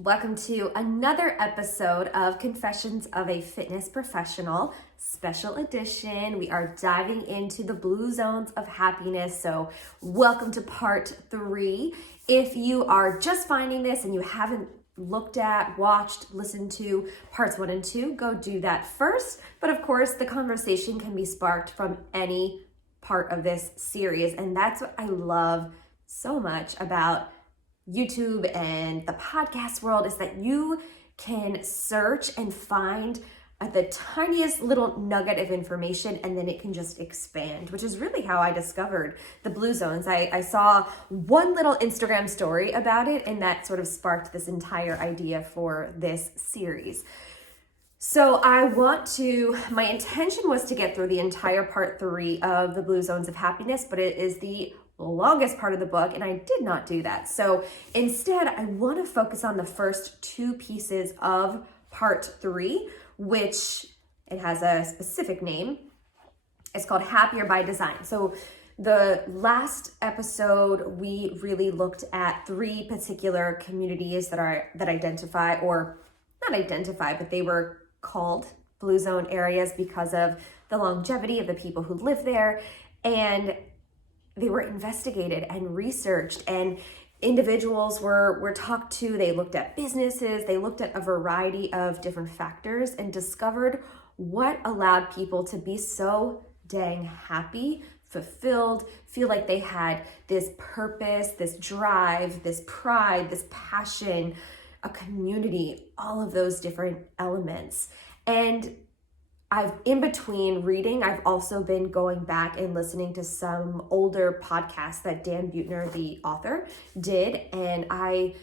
Welcome to another episode of Confessions of a Fitness Professional, special edition. We are diving into the blue zones of happiness. So welcome to part 3. If you are just finding this and you haven't looked at, watched, listened to parts 1 and 2, go do that first. But of course, the conversation can be sparked from any part of this series. And that's what I love so much about YouTube and the podcast world, is that you can search and find the tiniest little nugget of information, and then it can just expand, which is really how I discovered the blue zones. I saw one little Instagram story about it, and that sort of sparked this entire idea for this series. So my intention was to get through the entire part 3 of the blue zones of happiness, but it is the longest part of the book, and I did not do that. So instead, I want to focus on the first 2 pieces of part 3, which it has a specific name. It's called Happier by Design. So the last episode, we really looked at 3 particular communities that identify, or not identify, but they were called blue zone areas because of the longevity of the people who live there. And they were investigated and researched, and individuals were talked to. They looked at businesses, they looked at a variety of different factors and discovered what allowed people to be so dang happy, fulfilled, feel like they had this purpose, this drive, this pride, this passion, a community, all of those different elements. And in between reading, I've also been going back and listening to some older podcasts that Dan Buettner, the author, did. And I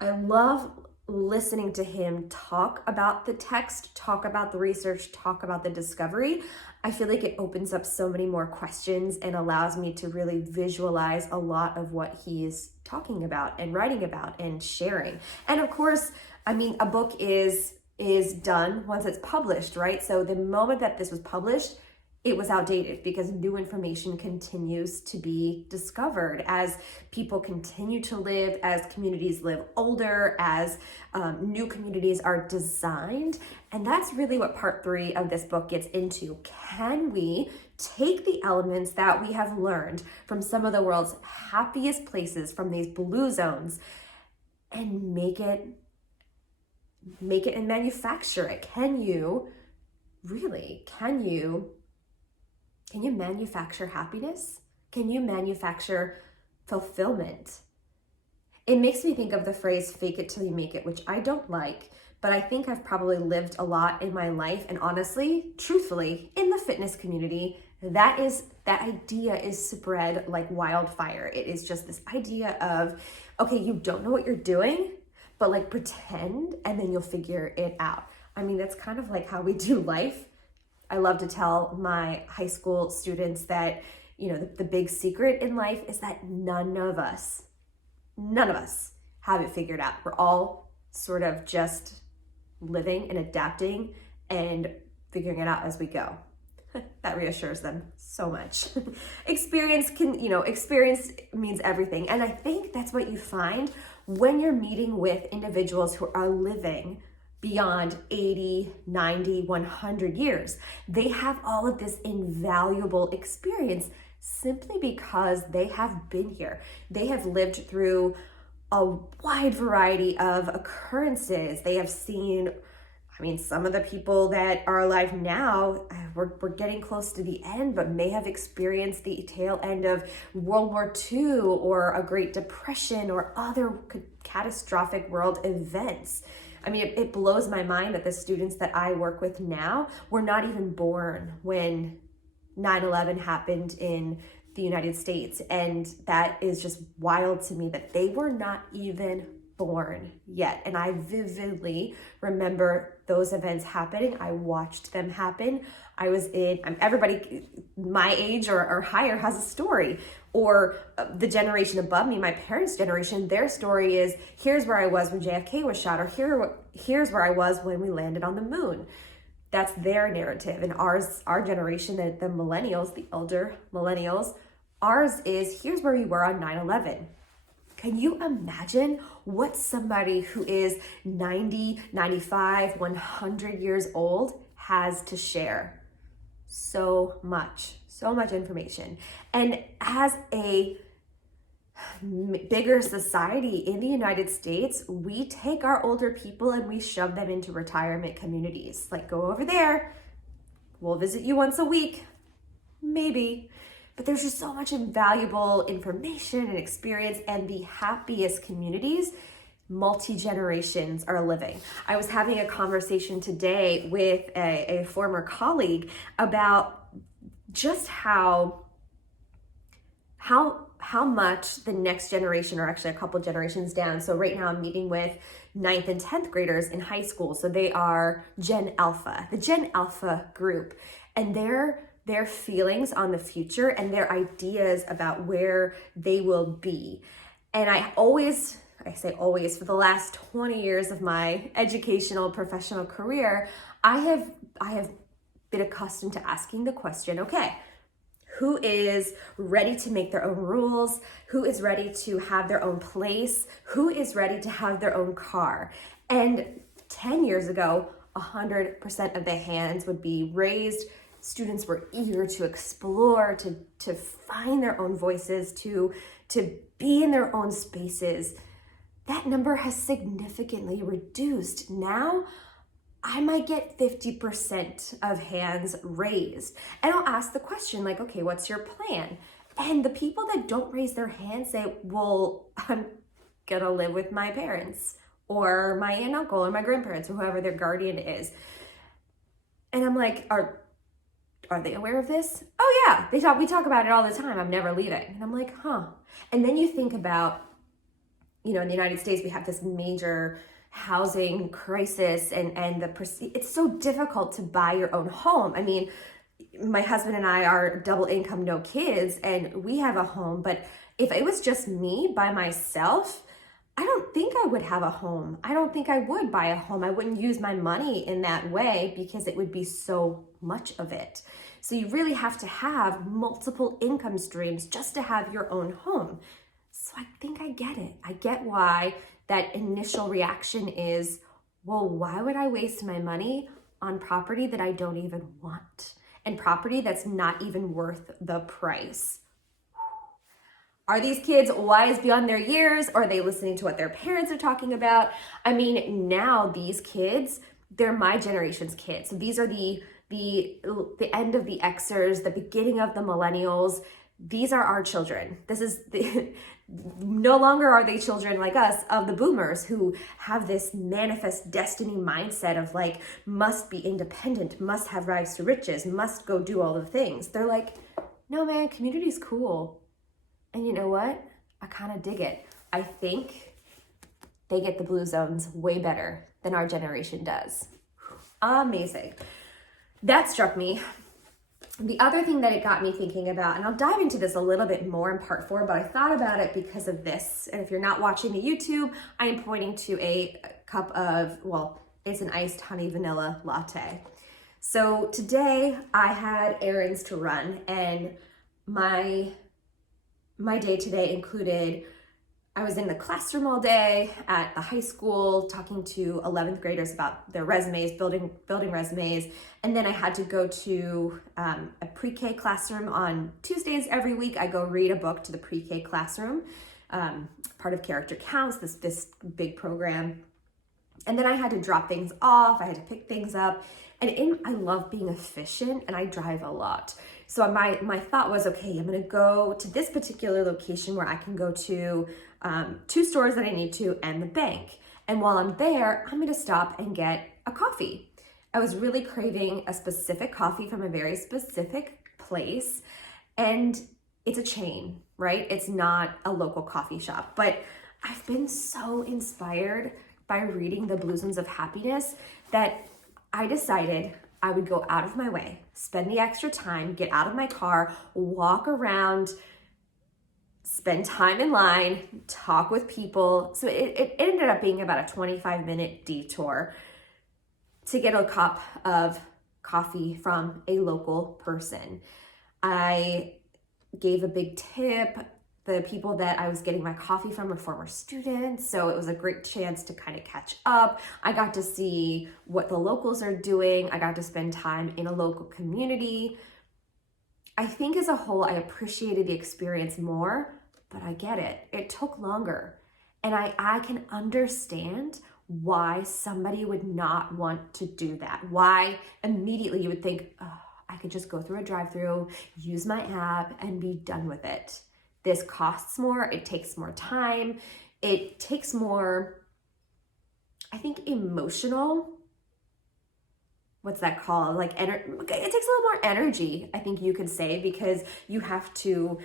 love listening to him talk about the text, talk about the research, talk about the discovery. I feel like it opens up so many more questions and allows me to really visualize a lot of what he is talking about and writing about and sharing. And of course, a book is done once it's published, right? So the moment that this was published, it was outdated because new information continues to be discovered as people continue to live, as communities live older, as new communities are designed. And that's really what part 3 of this book gets into. Can we take the elements that we have learned from some of the world's happiest places, from these blue zones, and make it and manufacture it? Can you manufacture happiness? Can you manufacture fulfillment? It makes me think of the phrase fake it till you make it, which I don't like, but I think I've probably lived a lot in my life. And honestly, truthfully, in the fitness community, that idea is spread like wildfire. It is just this idea of, okay, you don't know what you're doing, but like pretend and then you'll figure it out. That's kind of like how we do life. I love to tell my high school students that, the big secret in life is that none of us have it figured out. We're all sort of just living and adapting and figuring it out as we go. That reassures them so much. Experience means everything. And I think that's what you find when you're meeting with individuals who are living beyond 80, 90, 100 years. They have all of this invaluable experience simply because they have been here. They have lived through a wide variety of occurrences. They have seen, some of the people that are alive now, we're getting close to the end, but may have experienced the tail end of World War II or a Great Depression or other catastrophic world events. It blows my mind that the students that I work with now were not even born when 9/11 happened in the United States. And that is just wild to me that they were not even born yet. And I vividly remember those events happening. I watched them happen. Everybody my age or higher has a story, or the generation above me, my parents' generation, their story is, here's where I was when JFK was shot, or here's where I was when we landed on the moon. That's their narrative. And our generation, the millennials, the elder millennials, ours is, here's where we were on 9/11. Can you imagine what somebody who is 90, 95, 100 years old has to share? So much information. And as a bigger society in the United States, we take our older people and we shove them into retirement communities. Like, go over there, we'll visit you once a week, maybe. But there's just so much invaluable information and experience, and the happiest communities, multi-generations are living. I was having a conversation today with a former colleague about just how much the next generation, or actually a couple generations down. So right now I'm meeting with 9th and 10th graders in high school. So they are Gen Alpha, the Gen Alpha group, and their feelings on the future and their ideas about where they will be. And I say always, for the last 20 years of my educational professional career, I have been accustomed to asking the question, okay, who is ready to make their own rules? Who is ready to have their own place? Who is ready to have their own car? And 10 years ago, 100% of the hands would be raised. Students were eager to explore, to find their own voices, to be in their own spaces. That number has significantly reduced. Now, I might get 50% of hands raised. And I'll ask the question like, okay, what's your plan? And the people that don't raise their hands say, well, I'm gonna live with my parents or my aunt and uncle or my grandparents or whoever their guardian is. And I'm like, are they aware of this? Oh yeah, we talk about it all the time. I'm never leaving. And I'm like, huh. And then you think about, in the United States, we have this major housing crisis and it's so difficult to buy your own home. I mean, my husband and I are double income, no kids, and we have a home, but if it was just me by myself, I don't think I would have a home. I don't think I would buy a home. I wouldn't use my money in that way because it would be so much of it. So you really have to have multiple income streams just to have your own home. So I think I get it. I get why that initial reaction is, well, why would I waste my money on property that I don't even want and property that's not even worth the price? Are these kids wise beyond their years? Or are they listening to what their parents are talking about? I mean, now these kids, they're my generation's kids. So these are the end of the Xers, the beginning of the millennials. These are our children. No longer are they children like us of the boomers who have this manifest destiny mindset of like, must be independent, must have rise to riches, must go do all the things. They're like, no man, community's cool. And you know what? I kind of dig it. I think they get the blue zones way better than our generation does. Amazing. That struck me. The other thing that it got me thinking about, and I'll dive into this a little bit more in part 4, but I thought about it because of this. And if you're not watching the YouTube, I am pointing to a cup of, it's an iced honey vanilla latte. So today I had errands to run, and my day today included, I was in the classroom all day at the high school talking to 11th graders about their resumes, building resumes. And then I had to go to a pre-K classroom on Tuesdays every week. I go read a book to the pre-K classroom, part of Character Counts, this big program. And then I had to drop things off. I had to pick things up. And I love being efficient, and I drive a lot. So my thought was, okay, I'm gonna go to this particular location where I can go to 2 stores that I need to and the bank. And while I'm there, I'm gonna stop and get a coffee. I was really craving a specific coffee from a very specific place, and it's a chain, right? It's not a local coffee shop, but I've been so inspired by reading The Blue Zones of Happiness that I decided I would go out of my way, spend the extra time, get out of my car, walk around, spend time in line, talk with people. So it ended up being about a 25-minute detour to get a cup of coffee from a local person. I gave a big tip, the people that I was getting my coffee from were former students, so it was a great chance to kind of catch up. I got to see what the locals are doing. I got to spend time in a local community. I think as a whole, I appreciated the experience more, but I get it. It took longer. And I can understand why somebody would not want to do that. Why immediately you would think, oh, I could just go through a drive-through, use my app, and be done with it. This costs more, it takes more time, it takes more, I think, emotional, what's that called? Like, it takes a little more energy, I think you could say, because you have to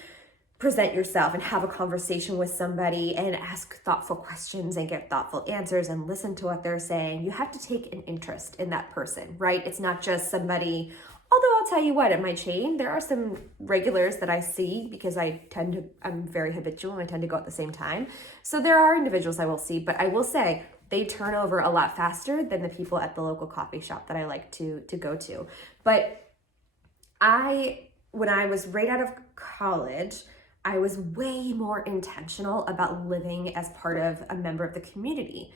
present yourself and have a conversation with somebody and ask thoughtful questions and get thoughtful answers and listen to what they're saying. You have to take an interest in that person, right? It's not just somebody. Although I'll tell you what, at my chain, there are some regulars that I see because I'm very habitual and I tend to go at the same time. So there are individuals I will see, but I will say they turn over a lot faster than the people at the local coffee shop that I like to go to. But when I was right out of college, I was way more intentional about living as part of a member of the community.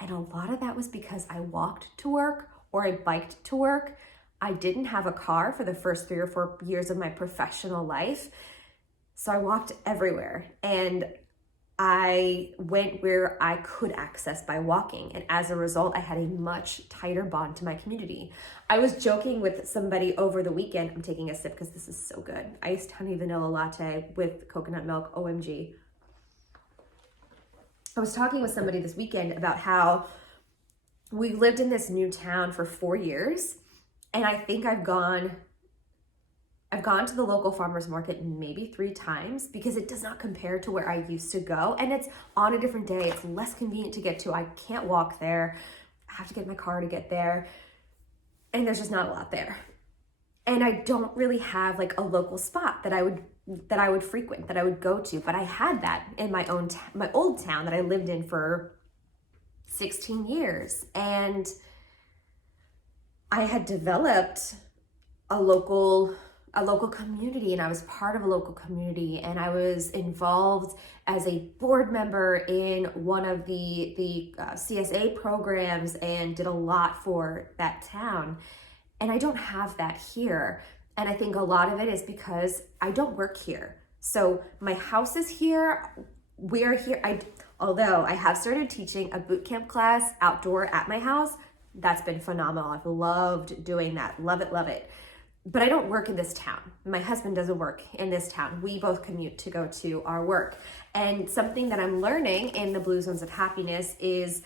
And a lot of that was because I walked to work or I biked to work. I didn't have a car for the first 3 or 4 years of my professional life. So I walked everywhere and I went where I could access by walking. And as a result, I had a much tighter bond to my community. I was joking with somebody over the weekend. I'm taking a sip because this is so good. Iced honey vanilla latte with coconut milk, OMG. I was talking with somebody this weekend about how we've lived in this new town for 4 years. And I think I've gone to the local farmer's market maybe 3 times because it does not compare to where I used to go. And it's on a different day. It's less convenient to get to. I can't walk there. I have to get in my car to get there. And there's just not a lot there. And I don't really have like a local spot that I would frequent, that I would go to. But I had that in my old town that I lived in for 16 years. And I had developed a local community, and I was part of a local community, and I was involved as a board member in one of the CSA programs and did a lot for that town. And I don't have that here. And I think a lot of it is because I don't work here. So my house is here, we're here. Although I have started teaching a boot camp class outdoor at my house, that's been phenomenal. I've loved doing that. Love it, love it. But I don't work in this town. My husband doesn't work in this town. We both commute to go to our work. And something that I'm learning in the Blue Zones of Happiness is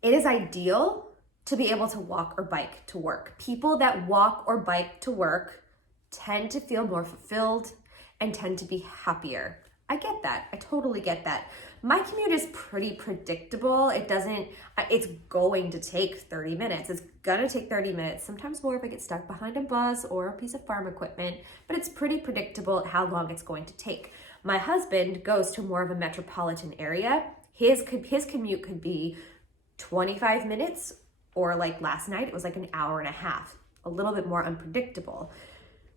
it is ideal to be able to walk or bike to work. People that walk or bike to work tend to feel more fulfilled and tend to be happier. I get that. I totally get that. My commute is pretty predictable. It's going to take 30 minutes. It's gonna take 30 minutes, sometimes more if I get stuck behind a bus or a piece of farm equipment, but it's pretty predictable how long it's going to take. My husband goes to more of a metropolitan area. His commute could be 25 minutes, or like last night, it was like an hour and a half, a little bit more unpredictable.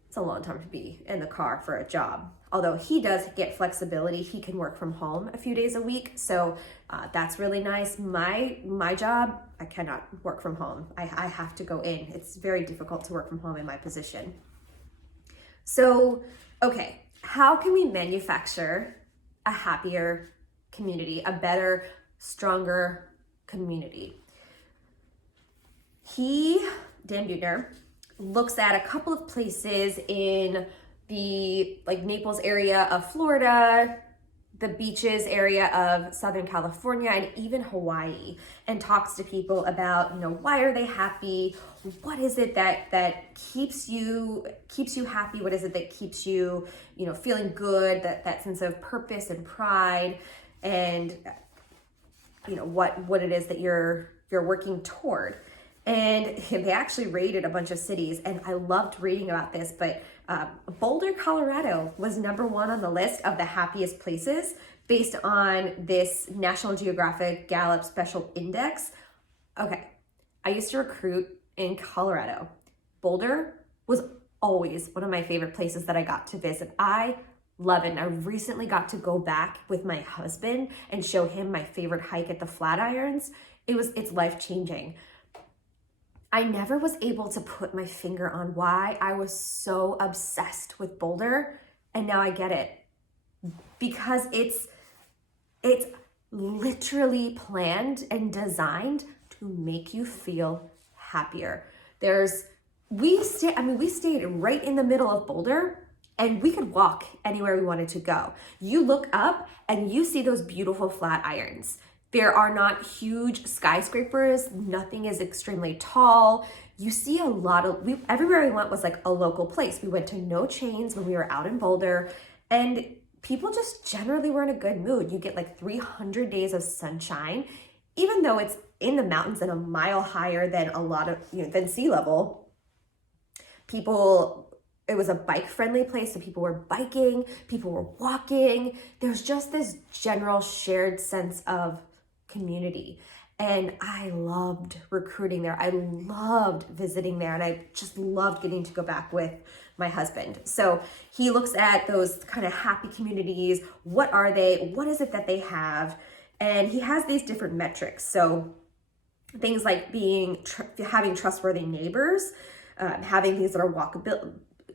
It's a long time to be in the car for a job. Although he does get flexibility, he can work from home a few days a week, so that's really nice. My job, I cannot work from home. I have to go in. It's very difficult to work from home in my position. So, okay, how can we manufacture a happier community, a better, stronger community? Dan Buettner, looks at a couple of places in the Naples area of Florida, the beaches area of Southern California, and even Hawaii, and talks to people about, why are they happy? What is it that keeps you happy? What is it that keeps you, feeling good, that sense of purpose and pride, and what it is that you're working toward. And they actually rated a bunch of cities, and I loved reading about this, but Boulder, Colorado was number 1 on the list of the happiest places based on this National Geographic Gallup Special Index. Okay, I used to recruit in Colorado. Boulder was always one of my favorite places that I got to visit. I love it. And I recently got to go back with my husband and show him my favorite hike at the Flatirons. It's life-changing. I never was able to put my finger on why I was so obsessed with Boulder, and now I get it. Because it's literally planned and designed to make you feel happier. We stayed right in the middle of Boulder, and we could walk anywhere we wanted to go. You look up and you see those beautiful Flatirons. There are not huge skyscrapers. Nothing is extremely tall. You see a lot of, everywhere we went was like a local place. We went to No Chains when we were out in Boulder, and people just generally were in a good mood. You get like 300 days of sunshine, even though it's in the mountains and a mile higher than than sea level. It was a bike-friendly place, so people were biking, people were walking. There's just this general shared sense of community. And I loved recruiting there. I loved visiting there, and I just loved getting to go back with my husband. So he looks at those kind of happy communities. What are they? What is it that they have? And he has these different metrics. So things like having trustworthy neighbors, having things that are walkable,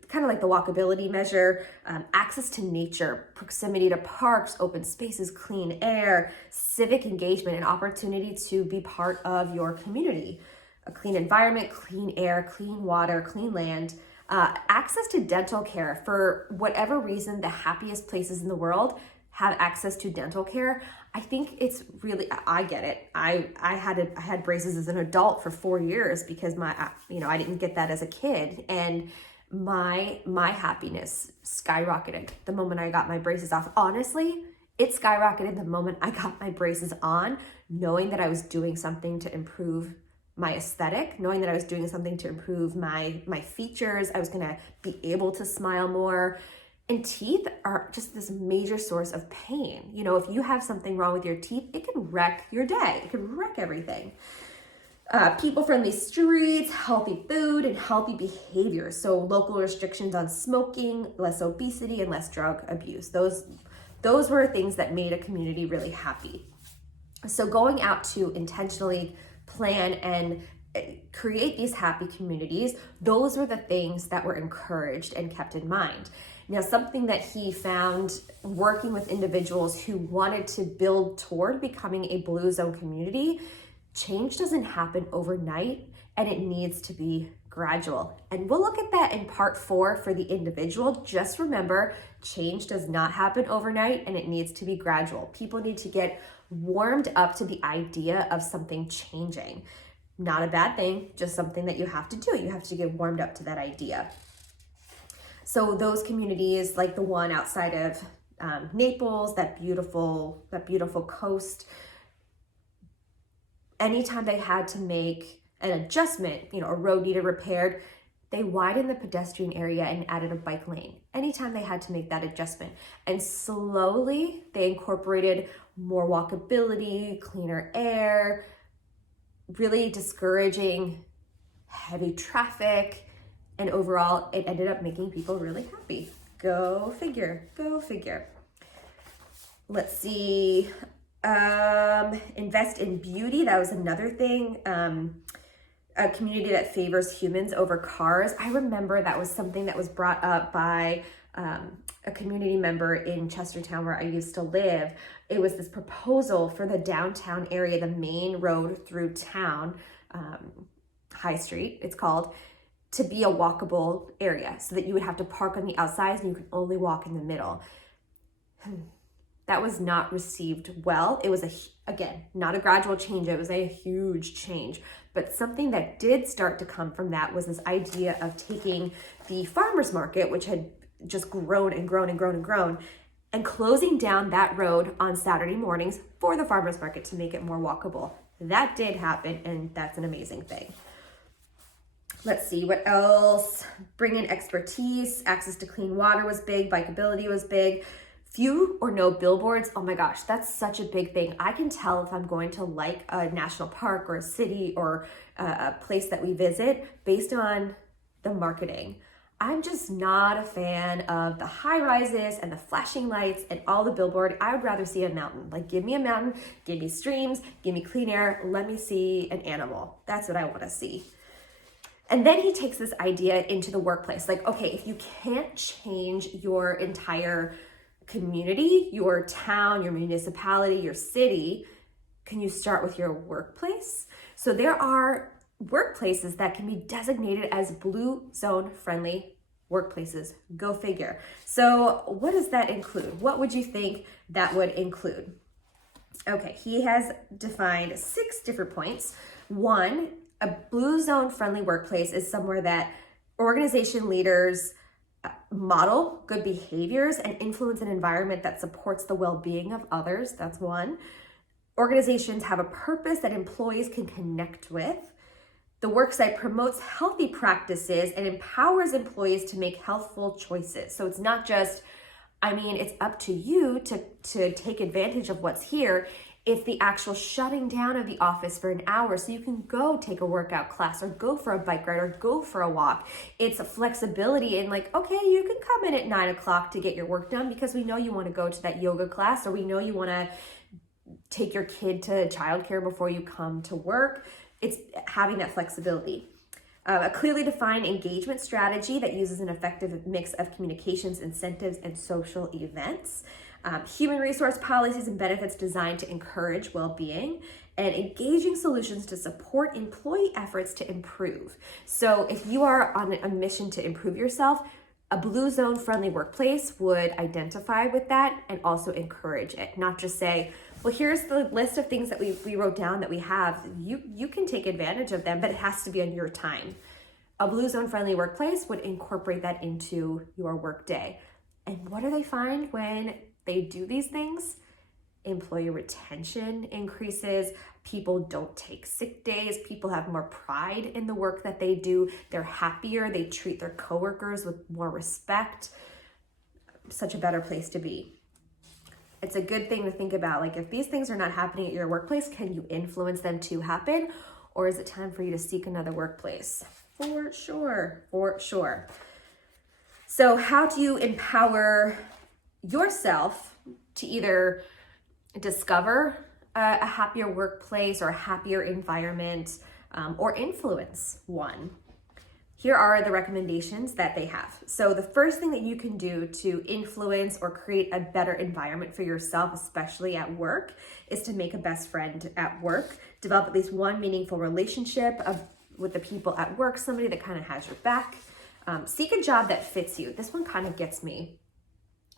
kind of like the walkability measure, access to nature, proximity to parks, open spaces, clean air, civic engagement, and opportunity to be part of your community. A clean environment, clean air, clean water, clean land, access to dental care. For whatever reason, the happiest places in the world have access to dental care. I think it's really, I get it. I had braces as an adult for 4 years because I didn't get that as a kid. And my happiness skyrocketed the moment I got my braces off. Honestly, it skyrocketed the moment I got my braces on, knowing that I was doing something to improve my aesthetic, knowing that I was doing something to improve my features. I was gonna be able to smile more. And teeth are just this major source of pain. If you have something wrong with your teeth, it can wreck your day. It can wreck everything. People-friendly streets, healthy food, and healthy behavior. So local restrictions on smoking, less obesity, and less drug abuse. Those were things that made a community really happy. So going out to intentionally plan and create these happy communities, those were the things that were encouraged and kept in mind. Now, something that he found working with individuals who wanted to build toward becoming a Blue Zone community, change doesn't happen overnight, and it needs to be gradual. And we'll look at that in part 4 for the individual. Just remember, change does not happen overnight, and it needs to be gradual. People need to get warmed up to the idea of something changing. Not a bad thing, just something that you have to do. You have to get warmed up to that idea. So those communities, like the one outside of Naples, that beautiful coast, anytime they had to make an adjustment, a road needed repaired, they widened the pedestrian area and added a bike lane. Anytime they had to make that adjustment. And slowly they incorporated more walkability, cleaner air, really discouraging heavy traffic. And overall, it ended up making people really happy. Go figure. Let's see. Invest in beauty. That was another thing. A community that favors humans over cars. I remember that was something that was brought up by a community member in Chestertown where I used to live. It was this proposal for the downtown area, the main road through town, High Street, it's called, to be a walkable area so that you would have to park on the outsides and you could only walk in the middle. That was not received well. It was, again, not a gradual change. It was a huge change. But something that did start to come from that was this idea of taking the farmers market, which had just grown and grown and grown and grown, and closing down that road on Saturday mornings for the farmers market to make it more walkable. That did happen, and that's an amazing thing. Let's see, what else? Bring in expertise. Access to clean water was big. Bikeability was big. Few or no billboards. Oh my gosh, that's such a big thing. I can tell if I'm going to like a national park or a city or a place that we visit based on the marketing. I'm just not a fan of the high rises and the flashing lights and all the billboard. I would rather see a mountain. Like, give me a mountain, give me streams, give me clean air. Let me see an animal. That's what I want to see. And then he takes this idea into the workplace. Like, okay, if you can't change your entire community, your town, your municipality, your city, can you start with your workplace? So there are workplaces that can be designated as blue zone friendly workplaces. Go figure. So what does that include? What would you think that would include? Okay, he has defined 6 different points. 1, a blue zone friendly workplace is somewhere that organization leaders model good behaviors and influence an environment that supports the well-being of others. That's 1. Organizations have a purpose that employees can connect with. The worksite promotes healthy practices and empowers employees to make healthful choices. So it's not just, it's up to you to take advantage of what's here. It's the actual shutting down of the office for an hour so you can go take a workout class or go for a bike ride or go for a walk. It's a flexibility in like, okay, you can come in at 9 o'clock to get your work done because we know you want to go to that yoga class, or we know you want to take your kid to childcare before you come to work. It's having that flexibility. A clearly defined engagement strategy that uses an effective mix of communications, incentives, and social events. Human resource policies and benefits designed to encourage well-being, and engaging solutions to support employee efforts to improve. So if you are on a mission to improve yourself, a blue zone friendly workplace would identify with that and also encourage it, not just say, well, here's the list of things that we wrote down that we have. You can take advantage of them, but it has to be on your time. A blue zone friendly workplace would incorporate that into your work day. And what do they find when they do these things? Employee retention increases. People don't take sick days. People have more pride in the work that they do. They're happier. They treat their coworkers with more respect. Such a better place to be. It's a good thing to think about. Like, if these things are not happening at your workplace, can you influence them to happen? Or is it time for you to seek another workplace? For sure. So how do you empower yourself to either discover a happier workplace or a happier environment, or influence one? Here are the recommendations that they have. So the first thing that you can do to influence or create a better environment for yourself, especially at work, is to make a best friend at work. Develop at least one meaningful relationship with the people at work, somebody that kind of has your back. Seek a job that fits you. This one kind of gets me.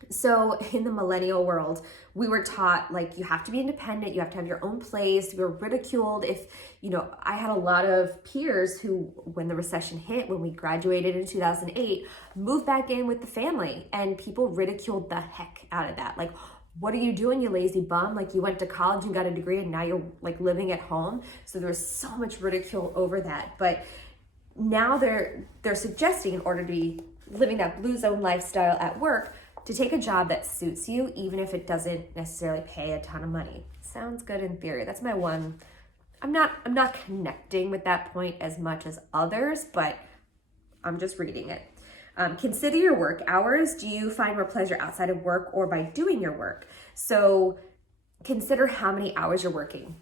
So in the millennial world, we were taught, like, you have to be independent, you have to have your own place. We were ridiculed if, I had a lot of peers who, when the recession hit, when we graduated in 2008, moved back in with the family, and people ridiculed the heck out of that. Like, what are you doing, you lazy bum? Like, you went to college and got a degree and now you're like living at home. So there was so much ridicule over that. But now they're suggesting, in order to be living that blue zone lifestyle at work, to take a job that suits you, even if it doesn't necessarily pay a ton of money. Sounds good in theory. That's my one. I'm not connecting with that point as much as others, but I'm just reading it. Consider your work hours. Do you find more pleasure outside of work or by doing your work? So consider how many hours you're working.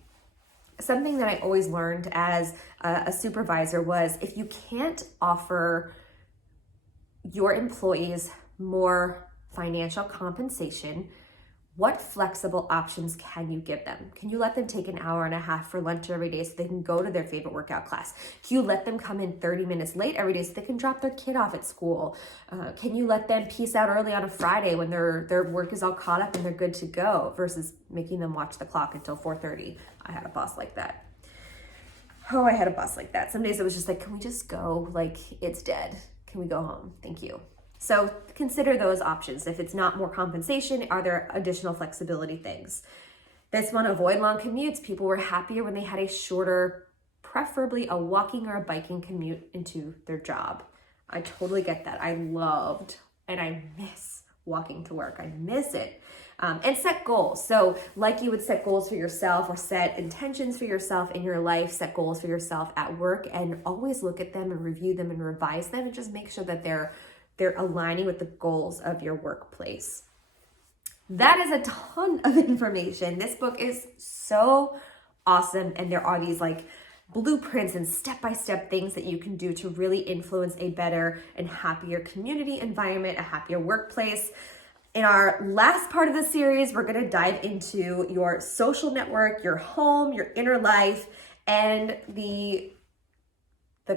Something that I always learned as a supervisor was, if you can't offer your employees more financial compensation, what flexible options can you give them? Can you let them take an hour and a half for lunch every day so they can go to their favorite workout class? Can you let them come in 30 minutes late every day so they can drop their kid off at school? Can you let them peace out early on a Friday when their work is all caught up and they're good to go, versus making them watch the clock until 4:30? I had a boss like that. Some days it was just like, can we just go? Like, it's dead. Can we go home? Thank you. So consider those options. If it's not more compensation, are there additional flexibility things? This one, avoid long commutes. People were happier when they had a shorter, preferably a walking or a biking commute into their job. I totally get that. I loved and I miss walking to work. I miss it. And set goals. So like you would set goals for yourself or set intentions for yourself in your life, set goals for yourself at work, and always look at them and review them and revise them and just make sure that they're they're aligning with the goals of your workplace. That is a ton of information. This book is so awesome, and there are these like blueprints and step-by-step things that you can do to really influence a better and happier community environment, a happier workplace. In our last part of the series, we're going to dive into your social network, your home, your inner life, and the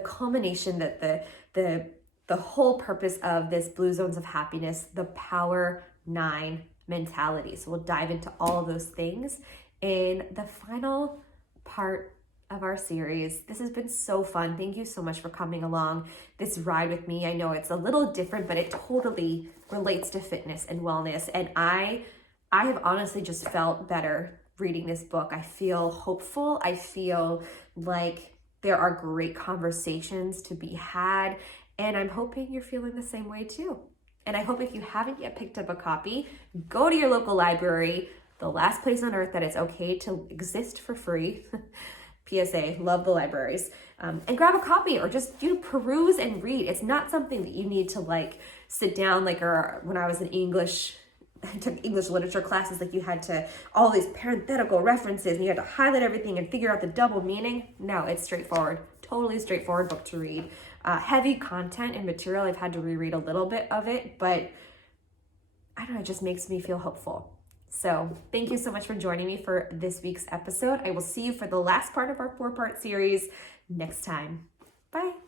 culmination that the whole purpose of this Blue Zones of Happiness, the Power 9 mentality. So we'll dive into all of those things in the final part of our series. This has been so fun. Thank you so much for coming along this ride with me. I know it's a little different, but it totally relates to fitness and wellness. And I have honestly just felt better reading this book. I feel hopeful. I feel like there are great conversations to be had. And I'm hoping you're feeling the same way too. And I hope if you haven't yet picked up a copy, go to your local library, the last place on earth that it's okay to exist for free. PSA, love the libraries. And grab a copy or just peruse and read. It's not something that you need to like sit down or when I was in English, I took English literature classes, like you had to, all these parenthetical references and you had to highlight everything and figure out the double meaning. No, it's straightforward, totally straightforward book to read. Heavy content and material. I've had to reread a little bit of it, but I don't know, it just makes me feel hopeful. So thank you so much for joining me for this week's episode. I will see you for the last part of our 4-part series next time. Bye.